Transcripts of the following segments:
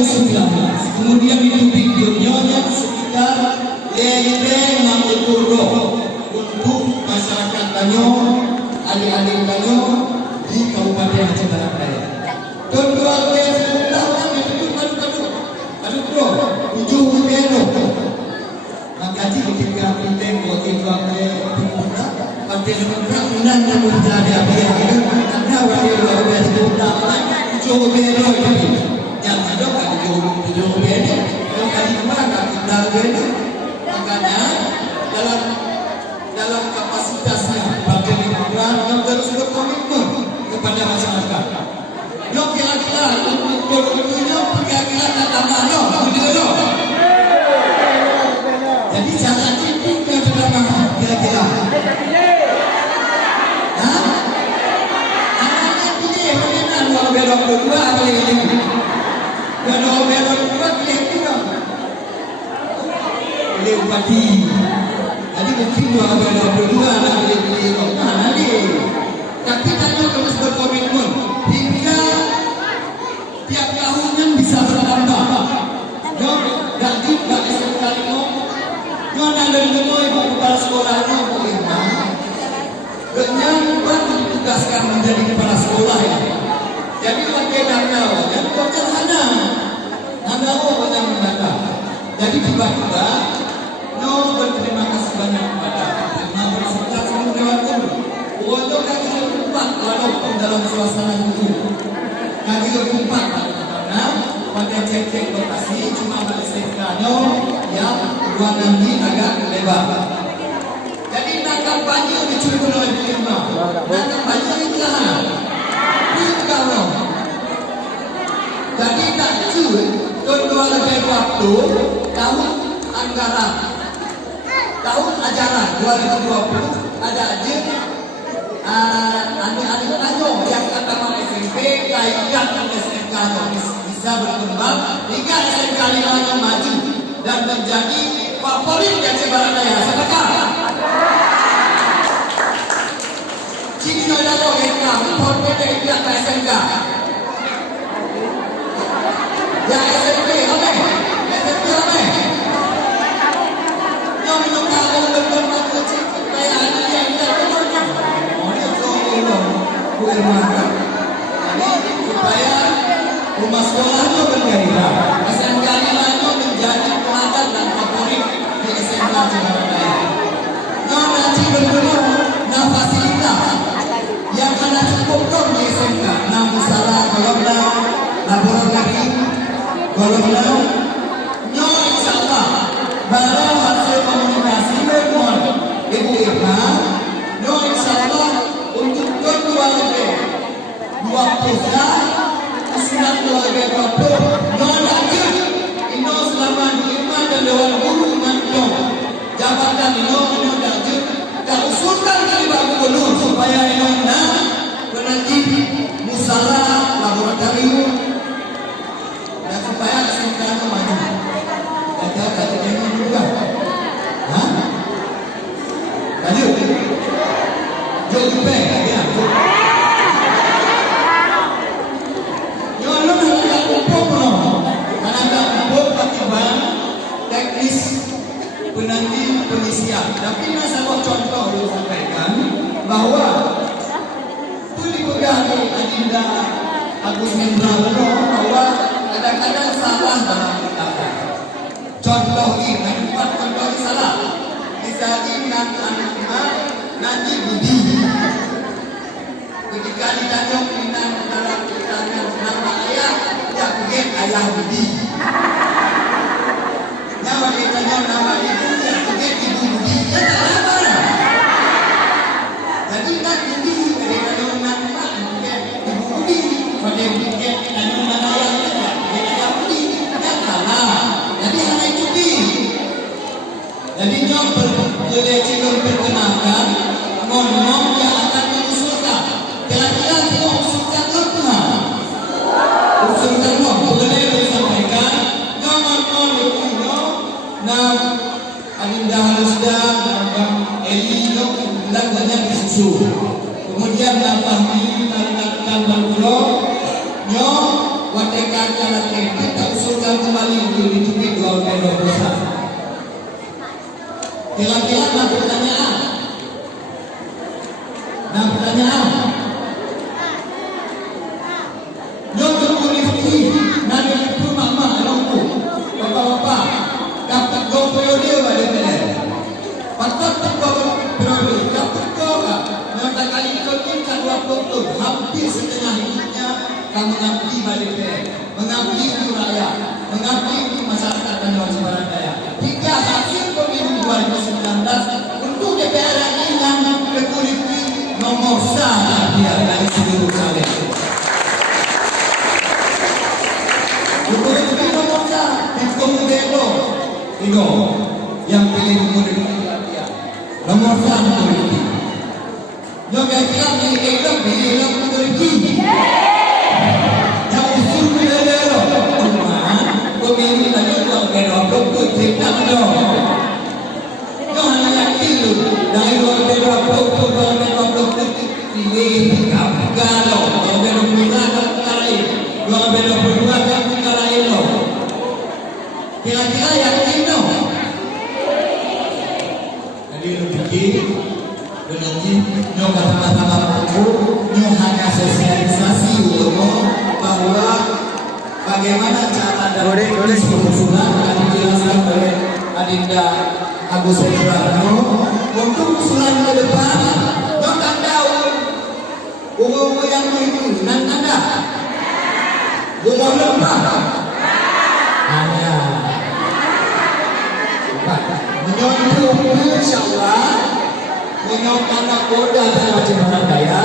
2019. Kemudian itu videonya sekitar lempeng mengukur untuk masyarakat Tanyo, adik-adik Tanyo di Kabupaten Aceh Barat Daya. Tahun 2019 itu aduh bro, 7 Mei. Maka ketika kita waktu itu partai Demokrat menang dan menjadi apa-apa karena wakil rakyat sudah 7 Mei itu yang ada kan 7 Mei kalau kali kemarin kita ini makanya dalam kapasitasnya partai Demokrat yang terus berkomitmen kepada masyarakat. Yo kira-kira untuk kira-kira kata mana begitu. Jadi jangan tipu ke dalam kira-kira. Kalau belok kedua pilih kalau belok kedua pilih tiga pilih bupati. Jadi mungkin kalau belok kedua pilih mana nih? Tapi Tanyo terus berkomitmen hingga tiap tahunnya bisa bertambah. Yo, gaji gak SMK limo. Yo nanda limo ibu kepala sekolahnya kelima. Kenyang ditugaskan menjadi kepala sekolah ya. Jadi pakai dana, jadi pakai dana banyak mendatang. Jadi tiba-tiba, no berterima kasih banyak kepada Terima bersekat seluruh Dewan Guru. Untuk kaki berkumpat walaupun dalam suasana itu, kaki berkumpat karena pada cek-cek lokasi cuma balistikano yang ruangan ini agak lebar. Jadi nak kampanye dicuba oleh firma, nak kampanye itu lah. Jadi tak cuy, kedua lebih waktu tahun anggaran tahun ajaran 2020 ada aja adik-adik Tanyo yang pertama SMP kaitkan dengan SMK bisa berkembang hingga SMK 5 maju dan menjadi favorit di Aceh Barat Daya. Sepakat? Sini ada program untuk tidak SMK. Ya SMP, oke. SMP oke. Yang minum kalau benar-benar kecil kayak ada yang benar. Oh dia tuh makan. Jadi supaya rumah sekolahnya bergairah. SMK itu menjadi teladan dan favorit di SMK Barat Daya. Nanti benar-benar fasilitas yang ada cukup di SMK. Musalah kolomna, laboratorium, kolomna, nyo insyaallah baru hasil komunikasi bermon Ibu Irma, nyo insyaallah untuk kedua lebih 20 usulan lebih 20 nyo lanjut ino selama Irma dan Dewan Guru nanti jabatan ino lanjut dan usulkan kali Pak Gubernur supaya ino menanti musalah laboratorium dan supaya SMK maju. Ada katanya juga. Hah? Lanjut. Jumpa ya. Yo lu nak kumpul no. Mana kumpul pakai bahan teknis penanti pengisian. Tapi masalah contoh yang sampaikan bahwa dipegang agenda Agus Hendra bahwa kadang-kadang salah dalam kata. Contoh ini, contoh salah. Misalnya nanti budi. Ketika ditanya minat dalam pertanyaan nama ayah, ya mungkin ayah budi. Nama ditanya nama ibu, ya mungkin ibu budi. Ya tak apa. Jadi nak budi. Pada mungkin anu mana yang tidak, dia beli, tidak salah. Jadi hanya cuti. Jadi jom berkenalkan, ngomong yang akan diusulkan. Kira-kira semua usulkan apa? Usulkan apa? Boleh disampaikan. Ngomong itu, nam Aninda Halusda, nam Eli, lagunya disusul. Kemudian nama tambah pulau, nyo watekan jalan kita usul sana dia dari seluruh kalian. Untuk itu nomor satu di Komodelo, Ino yang pilih Komodelo dia. Nomor satu itu. Yang kira pilih Komodelo. Yang usul Komodelo, cuma pemilih tadi Komodelo belum tidak dong. Jangan yang itu dari Komodelo belum pilih kalau Komodelo pulang lain, Komodelo pulang lain lo. Kira-kira yakin dong. Jadi lu pikir nanti nyo kata-kata aku nyo hanya sosialisasi untuk bahwa bagaimana cara dari usulan yang dijelaskan oleh Adinda Agus Suprapno untuk usulan ke depan. Nyo tak tahu ungu yang itu nan ada ungu lembah hanya menyontoh insyaallah menyontoh anak muda dan macam daya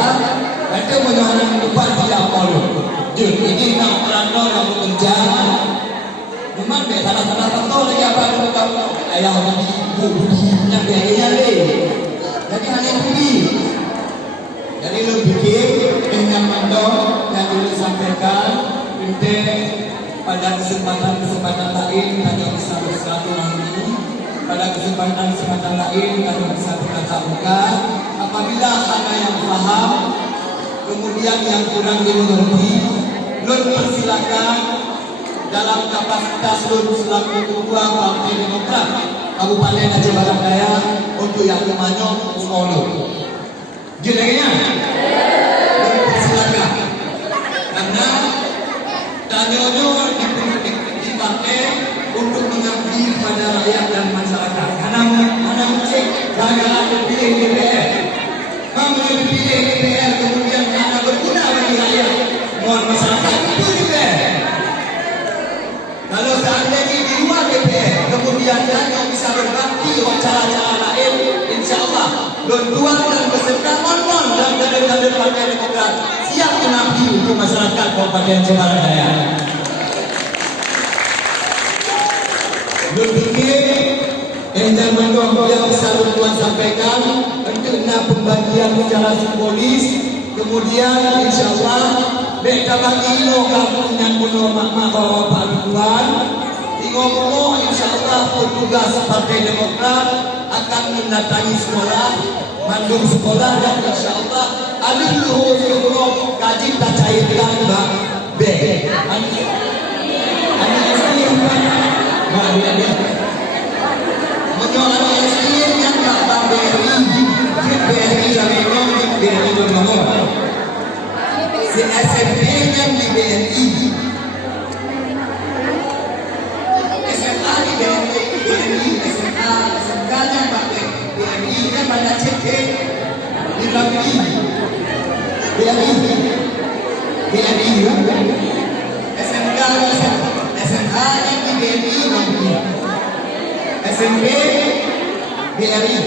nanti menyontoh depan tidak malu jadi ini nak perantau yang bekerja memang deh salah-salah contoh lagi apa yang kamu ayah orang ibu yang biayanya deh jadi hanya budi jadi lu pikir dengan mandor yang dulu sampaikan pada kesempatan lain kami bisa bersilaturahmi pada kesempatan lain kami bisa bertatap muka apabila ada yang paham kemudian yang kurang dimengerti Lur persilakan dalam kapasitas Lur selaku Ketua Partai Demokrat Kabupaten Aceh Barat Daya untuk yang Manyong Lur jenengnya Lur persilakan karena tanyonyo dipakai untuk mengabdi pada rakyat dan masyarakat. Karena cek gara-gara terpilih DPR, kamu dipilih DPR kemudian karena berguna bagi rakyat, mohon masyarakat itu DPR. Kalau seandainya di luar DPR, kemudian yang bisa berbakti cara-cara lain, insya Allah Tuan dan beserta mohon dan kader-kader Partai Demokrat siap mengabdi untuk masyarakat Kabupaten Aceh Barat Daya. Berpikir dan mendorong yang selalu Tuan sampaikan untuk pembagian secara simbolis, kemudian insya Allah mereka bagi lo kampungnya kuno mak bawa Pak Tuan. Tingomo insya Allah petugas Partai Demokrat akan mendatangi sekolah, mandung sekolah dan insya Allah alih luhur seluruh gaji tak cairkan Mbak B. Menyoal SDM yang Mbak BRI yang memang di BRI nomor si SMP yang di BRI SMA di BRI SMK yang pakai BRI yang pada CT di BRI SMK SMA yang di BRI SMP BRI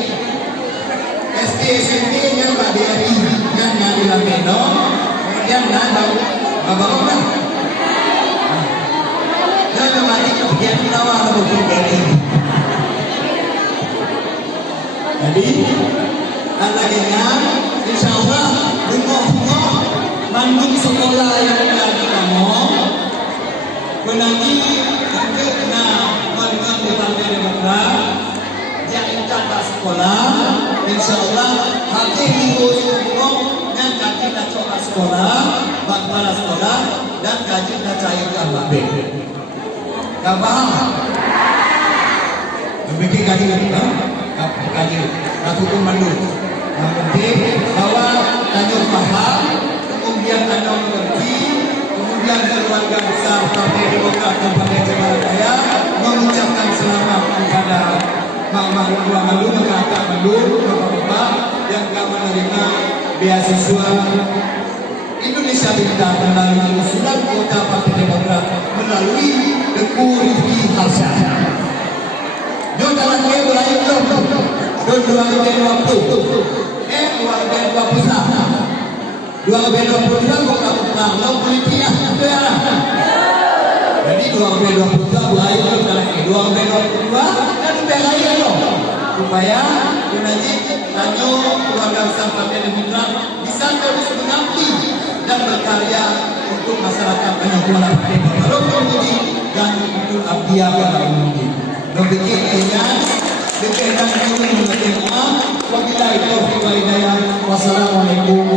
SD SMP yang Pak BRI yang di Lampeno kemudian Bapak orang dan kemarin kemudian tawa untuk BRI jadi anaknya insya Allah rumah Bandung sekolah yang ada di kamu menangi kena warga di Partai Demokrat yang kata sekolah insya Allah hati diurus yang kaki tak coba sekolah bakal sekolah dan gaji tak cairkan babe gak paham memiliki gaji tak hukum mandu yang penting bahwa tanjung paham kemudian tanjung mengerti kemudian keluarga besar Partai Demokrat Kabupaten Aceh Barat Daya mengucapkan selamat kepada Mama Tua Malu, Kakak Malu, Bapak-bapak yang telah menerima beasiswa Indonesia Pintar melalui usulan kota Partai Demokrat melalui Tengku Rifki Harsha. Jom dalam mulai belum? Jom waktu. Warga dua pusat. 2022 kok kamu kalau politia itu ya. Jadi 2022 mulai kita lagi 2022 kan belajar dong supaya nanti Tanyo keluarga besar Partai Demokrat bisa terus mengabdi dan berkarya untuk masyarakat Tanjung Kuala Baru Community dan untuk abdian pada community. Demikian dengan demikian ini mengucapkan maaf. Wabillahi taufiq wal hidayah. Wassalamualaikum